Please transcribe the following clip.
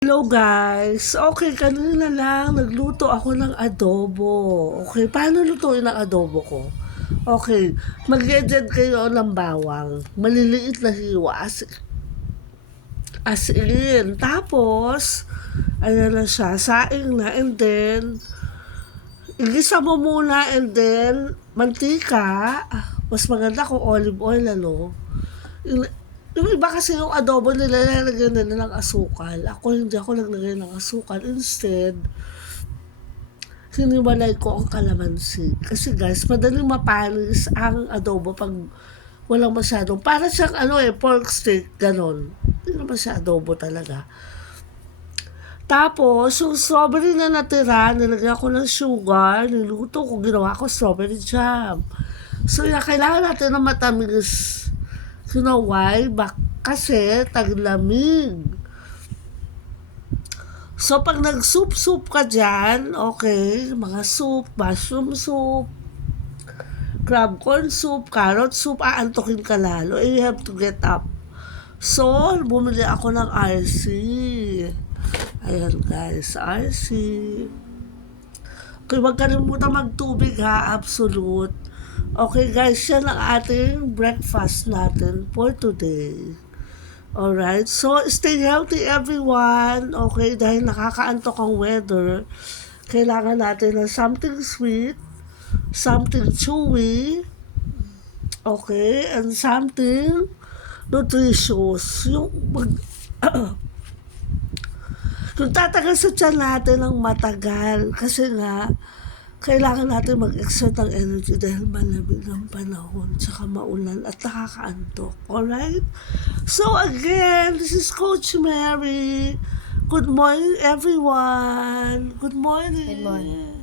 Hello guys! Okay, kanina lang nagluto ako ng adobo. Okay, paano lutuin ang adobo ko? Okay, mag-edit kayo ng bawang. Maliliit na hiwa as in. Tapos, ayan na siya, saing na, and then, igisa mo muna, and then, mantika. Mas maganda kung olive oil, ano. Yung iba kasi yung adobo nila lalagyan nila ng asukal. Hindi ako naglagay ng asukal. Instead, hiniwalay ko ang kalamansi. Kasi guys, madaling mapanis ang adobo pag walang masyadong, para siyang pork steak, ganon. Hindi naman siya adobo talaga. Tapos, yung strawberry na natira, nilagyan ko ng sugar, niluto ko, ginawa ko strawberry jam. So, kailangan natin ng matamis. You know why? Kasi taglamig. So, pag nag-soup ka dyan, okay, mga soup, mushroom soup, crab corn soup, carrot soup, aantokin ka lalo. You have to get up. So, bumili ako ng RC. Ayan guys, RC. Okay, wag kalimutan magtubig ha, absolute. Okay guys, yan ang ating breakfast natin for today. Alright, so stay healthy everyone. Okay, dahil nakakaantok ang weather, kailangan natin ng something sweet, something chewy, okay, and something nutritious. Yung tatagal sa tiyan natin ng matagal. Kasi nga, kailangan natin mag-exert ng energy dahil malamig ang panahon, tsaka maulan at nakakaantok. Alright? So again, this is Coach Mary. Good morning, everyone. Good morning. Good morning.